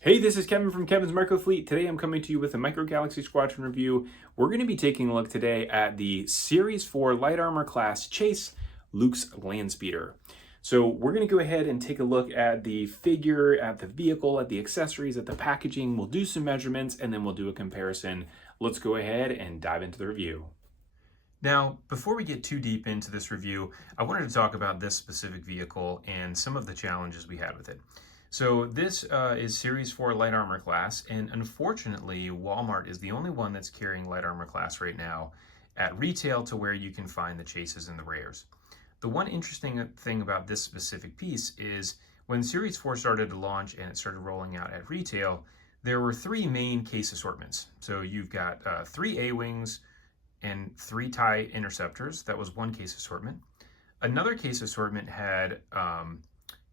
Hey, this is Kevin from Kevin's Micro Fleet. Today I'm coming to you with a Micro Galaxy Squadron review. We're going to be taking a look today at the Series 4 Light Armor Class Chase Luke's Landspeeder. So we're going to go ahead and take a look at the figure, at the vehicle, at the accessories, at the packaging. We'll do some measurements and then we'll do a comparison. Let's go ahead and dive into the review. Now, before we get too deep into this review, I wanted to talk about this specific vehicle and some of the challenges we had with it. So this is Series 4 Light Armor Class, and unfortunately, Walmart is the only one that's carrying Light Armor Class right now at retail to where you can find the chases and the rares. The one interesting thing about this specific piece is when Series 4 started to launch and it started rolling out at retail, there were three main case assortments. So you've got 3 A-Wings, and 3 TIE interceptors. That was one case assortment. Another case assortment had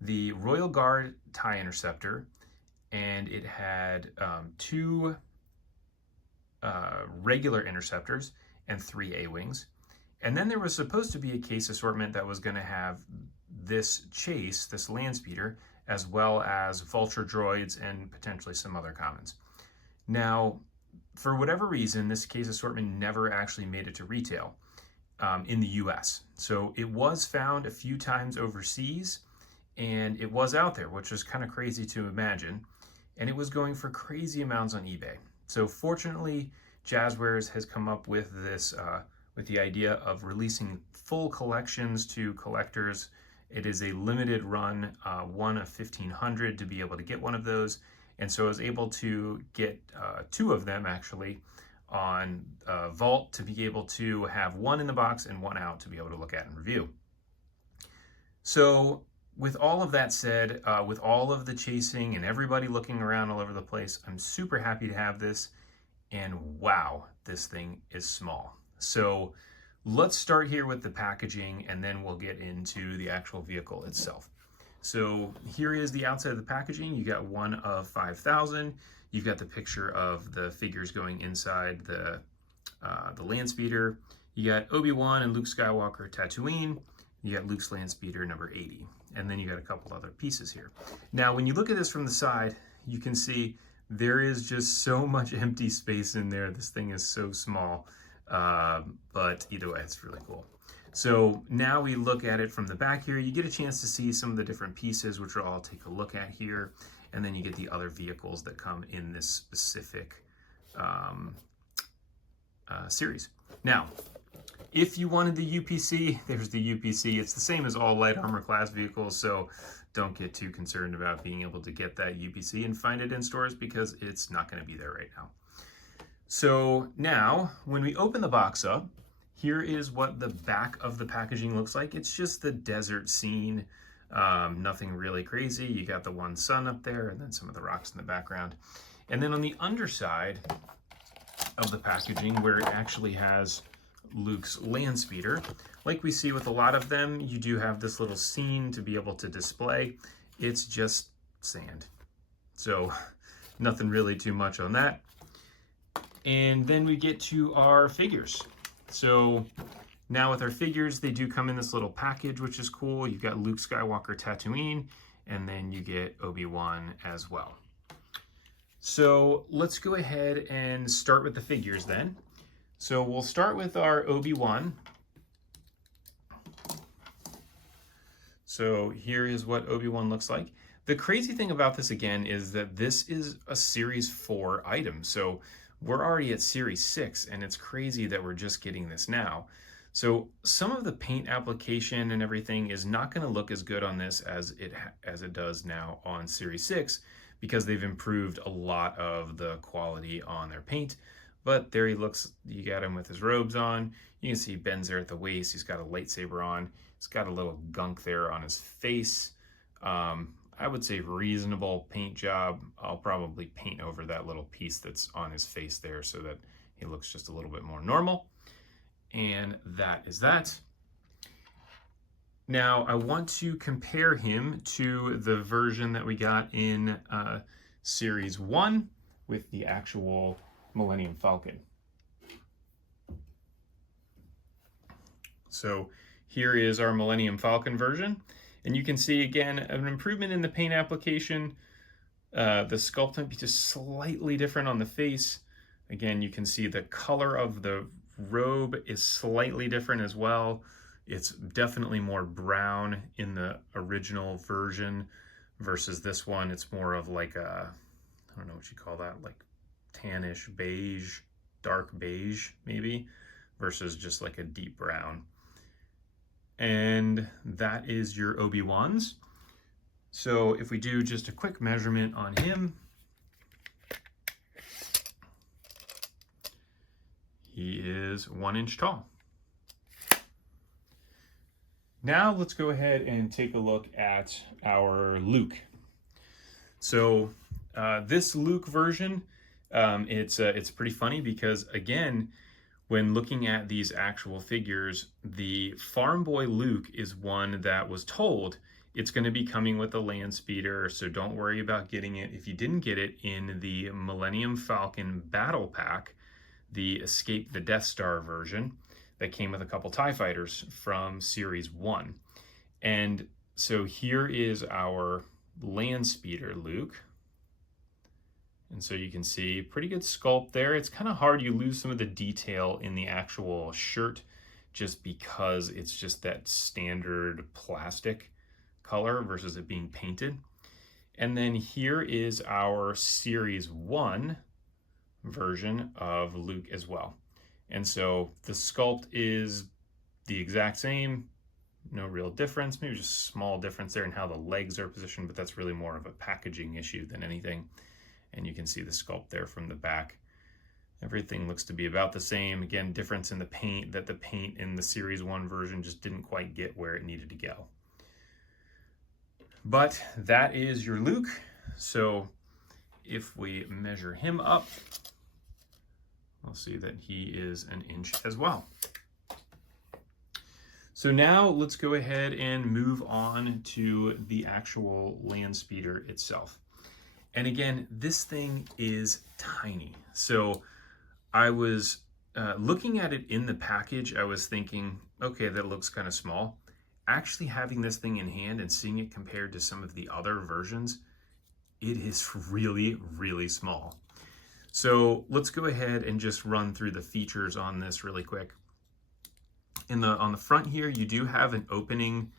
the Royal Guard TIE interceptor, and it had 2 regular interceptors and 3 A-Wings. And then there was supposed to be a case assortment that was going to have this chase, this Landspeeder, as well as Vulture droids and potentially some other commons. Now, for whatever reason, this case assortment never actually made it to retail in the US. So it was found a few times overseas, and it was out there, which was kind of crazy to imagine. And it was going for crazy amounts on eBay. So fortunately, Jazwares has come up with this, with the idea of releasing full collections to collectors. It is a limited run, one of 1,500 to be able to get one of those. And so I was able to get 2 of them actually on Vault to be able to have one in the box and one out to be able to look at and review. So with all of that said, with all of the chasing and everybody looking around all over the place, I'm super happy to have this. And wow, this thing is small. So let's start here with the packaging and then we'll get into the actual vehicle itself. So here is the outside of the packaging. You got one of 5,000. You've got the picture of the figures going inside the Landspeeder. You got Obi-Wan and Luke Skywalker Tatooine. You got Luke's Landspeeder number 80. And then you got a couple other pieces here. Now, when you look at this from the side, you can see there is just so much empty space in there. This thing is so small, but either way, it's really cool. So now we look at it from the back here. You get a chance to see some of the different pieces, which we'll all take a look at here. And then you get the other vehicles that come in this specific series. Now, if you wanted the UPC, there's the UPC. It's the same as all light armor class vehicles, so don't get too concerned about being able to get that UPC and find it in stores because it's not going to be there right now. So now, when we open the box up, here is what the back of the packaging looks like. It's just the desert scene, nothing really crazy. You got the one sun up there and then some of the rocks in the background. And then on the underside of the packaging, where it actually has Luke's Landspeeder, like we see with a lot of them, you do have this little scene to be able to display. It's just sand. So nothing really too much on that. And then we get to our figures. So now with our figures, they do come in this little package, which is cool. You've got Luke Skywalker Tatooine, and then you get Obi-Wan as well. So let's go ahead and start with the figures then. So we'll start with our Obi-Wan. So here is what Obi-Wan looks like. The crazy thing about this again is that this is a Series 4 item. So we're already at Series 6, and it's crazy that we're just getting this now. So some of the paint application and everything is not going to look as good on this as it does now on Series 6 because they've improved a lot of the quality on their paint. But there he looks, you got him with his robes on. You can see Ben's there at the waist. He's got a lightsaber on. He's got a little gunk there on his face. I would say reasonable paint job. I'll probably paint over that little piece that's on his face there so that he looks just a little bit more normal. And that is that. Now I want to compare him to the version that we got in Series 1 with the actual Millennium Falcon. So here is our Millennium Falcon version. And you can see again an improvement in the paint application, The sculpt might be just slightly different on the face. Again, you can see the color of the robe is slightly different as well. It's definitely more brown in the original version versus this one. It's more of like a, I don't know what you call that, like tannish beige, dark beige maybe, versus just like a deep brown. And that is your Obi-Wans. So if we do just a quick measurement on him, he is 1 inch tall. Now let's go ahead and take a look at our Luke. So this Luke version, it's pretty funny because, again, when looking at these actual figures, the Farm Boy Luke is one that was told it's going to be coming with the Landspeeder, so don't worry about getting it if you didn't get it in the Millennium Falcon Battle Pack, the Escape the Death Star version that came with a couple TIE fighters from Series 1. And so here is our Landspeeder Luke. And so you can see pretty good sculpt there. It's kind of hard. You lose some of the detail in the actual shirt just because it's just that standard plastic color versus it being painted. And then here is our Series 1 version of Luke as well. And so the sculpt is the exact same, no real difference, maybe just a small difference there in how the legs are positioned, but that's really more of a packaging issue than anything. And you can see the sculpt there from the back. Everything looks to be about the same. Again, difference in the paint, that the paint in the Series 1 version just didn't quite get where it needed to go. But that is your Luke. So if we measure him up, we'll see that he is 1 inch as well. So now let's go ahead and move on to the actual Landspeeder itself. And again, this thing is tiny. So I was looking at it in the package, I was thinking, okay, that looks kind of small. Actually having this thing in hand and seeing it compared to some of the other versions, it is really, really small. So let's go ahead and just run through the features on this really quick. On the front here, you do have an opening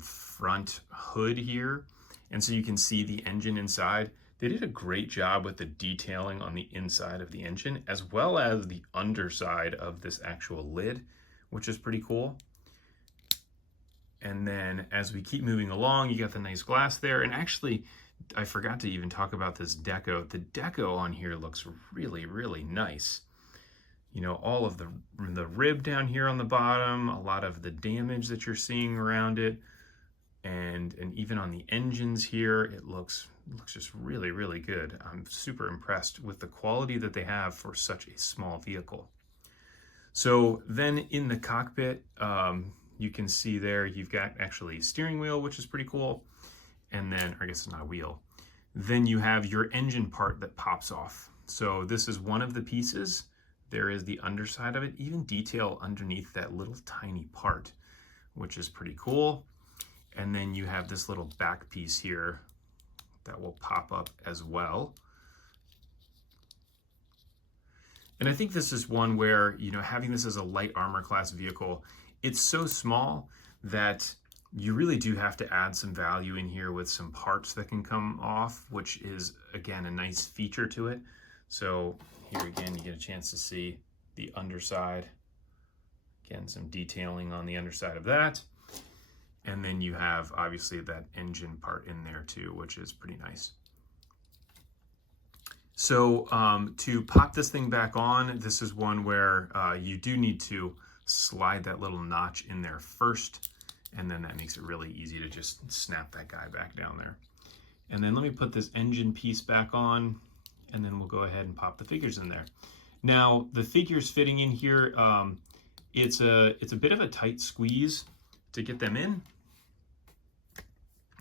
front hood here. And so you can see the engine inside. They did a great job with the detailing on the inside of the engine, as well as the underside of this actual lid, which is pretty cool. And then as we keep moving along, you got the nice glass there. And actually, I forgot to even talk about this deco. The deco on here looks really, really nice. You know, all of the rib down here on the bottom, a lot of the damage that you're seeing around it. And even on the engines here, it looks just really, really good. I'm super impressed with the quality that they have for such a small vehicle. So then in the cockpit, you can see there, you've got actually a steering wheel, which is pretty cool. And then, I guess it's not a wheel. Then you have your engine part that pops off. So this is one of the pieces. There is the underside of it, even detail underneath that little tiny part, which is pretty cool. And then you have this little back piece here that will pop up as well. And I think this is one where, you know, having this as a light armor class vehicle, it's so small that you really do have to add some value in here with some parts that can come off, which is, again, a nice feature to it. So here again, you get a chance to see the underside. Again, some detailing on the underside of that. And then you have, obviously, that engine part in there too, which is pretty nice. So to pop this thing back on, this is one where you do need to slide that little notch in there first, and then that makes it really easy to just snap that guy back down there. And then let me put this engine piece back on, and then we'll go ahead and pop the figures in there. Now, the figures fitting in here, it's a bit of a tight squeeze to get them in.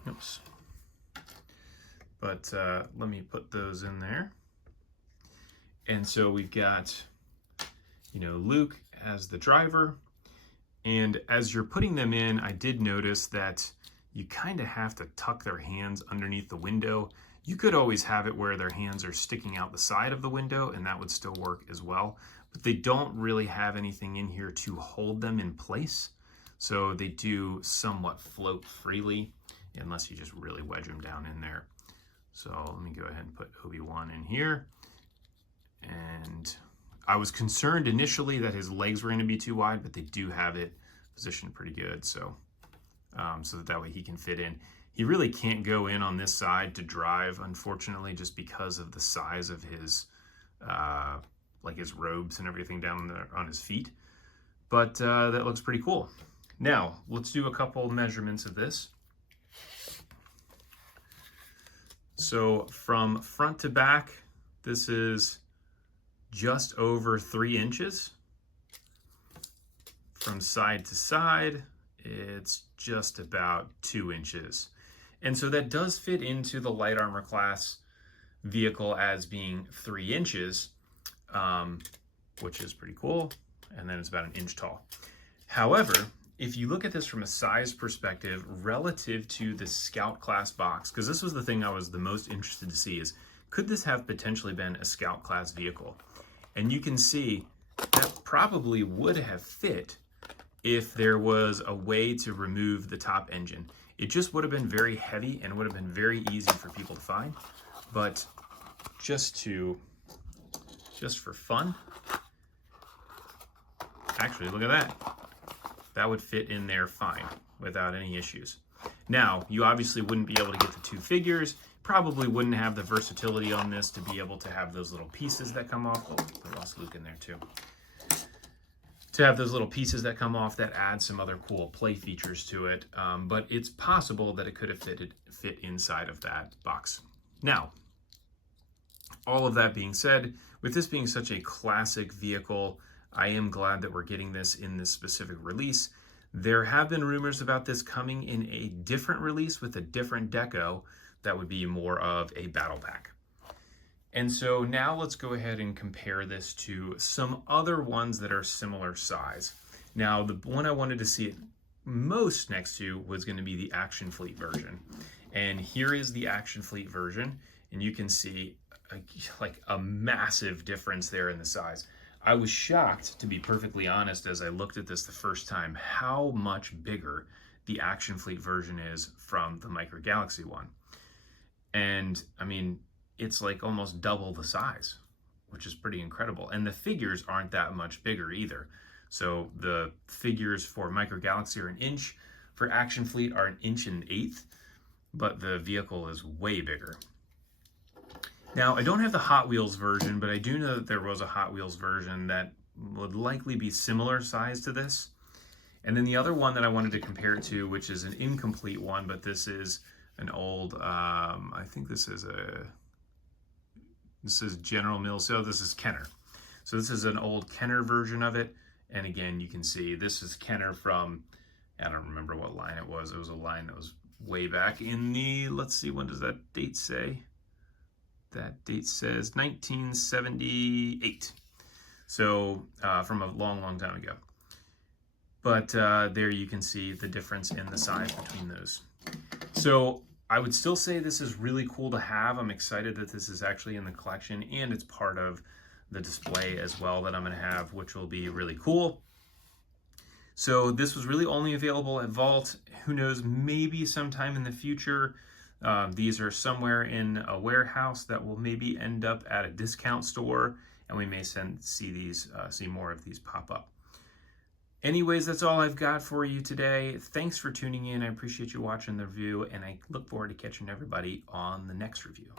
Oops. But let me put those in there. And so we've got, you know, Luke as the driver. And as you're putting them in, I did notice that you kind of have to tuck their hands underneath the window You could always have it where their hands are sticking out the side of the window, and that would still work as well. But they don't really have anything in here to hold them in place. So they do somewhat float freely, unless you just really wedge them down in there. So let me go ahead and put Obi-Wan in here. And I was concerned initially that his legs were going to be too wide, but they do have it positioned pretty good. So, so that way he can fit in. He really can't go in on this side to drive, unfortunately, just because of the size of his, like his robes and everything down there on his feet. But that looks pretty cool. Now, let's do a couple measurements of this. So from front to back, this is just over 3 inches. From side to side, it's just about 2 inches. And so that does fit into the light armor class vehicle as being 3 inches, which is pretty cool. And then it's about 1 inch tall. However, if you look at this from a size perspective relative to the Scout class box, because this was the thing I was the most interested to see, is could this have potentially been a Scout class vehicle? And you can see that probably would have fit if there was a way to remove the top engine. It just would have been very heavy and would have been very easy for people to find. But just for fun, actually, look at that. That would fit in there fine without any issues. Now, you obviously wouldn't be able to get the 2 figures, probably wouldn't have the versatility on this to be able to have those little pieces that come off. Oh, I lost Luke in there too. To have those little pieces that come off that add some other cool play features to it, but it's possible that it could have fit inside of that box. Now, all of that being said, with this being such a classic vehicle, I am glad that we're getting this in this specific release. There have been rumors about this coming in a different release with a different deco that would be more of a battle pack. And so now let's go ahead and compare this to some other ones that are similar size. Now, the one I wanted to see it most next to was going to be the Action Fleet version. And here is the Action Fleet version, and you can see like a massive difference there in the size. I was shocked, to be perfectly honest, as I looked at this the first time, how much bigger the Action Fleet version is from the Micro Galaxy one. And I mean, it's like almost double the size, which is pretty incredible. And the figures aren't that much bigger either. So the figures for Micro Galaxy are 1 inch, for Action Fleet are 1 1/8 inches, but the vehicle is way bigger. Now, I don't have the Hot Wheels version, but I do know that there was a Hot Wheels version that would likely be similar size to this. And then the other one that I wanted to compare it to, which is an incomplete one, but this is an old, I think this is General Mills, so this is Kenner. So this is an old Kenner version of it. And again, you can see this is Kenner from, I don't remember what line it was. It was a line that was way back in the, let's see, when does that date say? That date says 1978. So from a long, long time ago. But there you can see the difference in the size between those. So I would still say this is really cool to have. I'm excited that this is actually in the collection, and it's part of the display as well that I'm going to have, which will be really cool. So this was really only available at Vault. Who knows, maybe sometime in the future. These are somewhere in a warehouse that will maybe end up at a discount store, and we may see more of these pop up. Anyways, that's all I've got for you today. Thanks for tuning in. I appreciate you watching the review, and I look forward to catching everybody on the next review.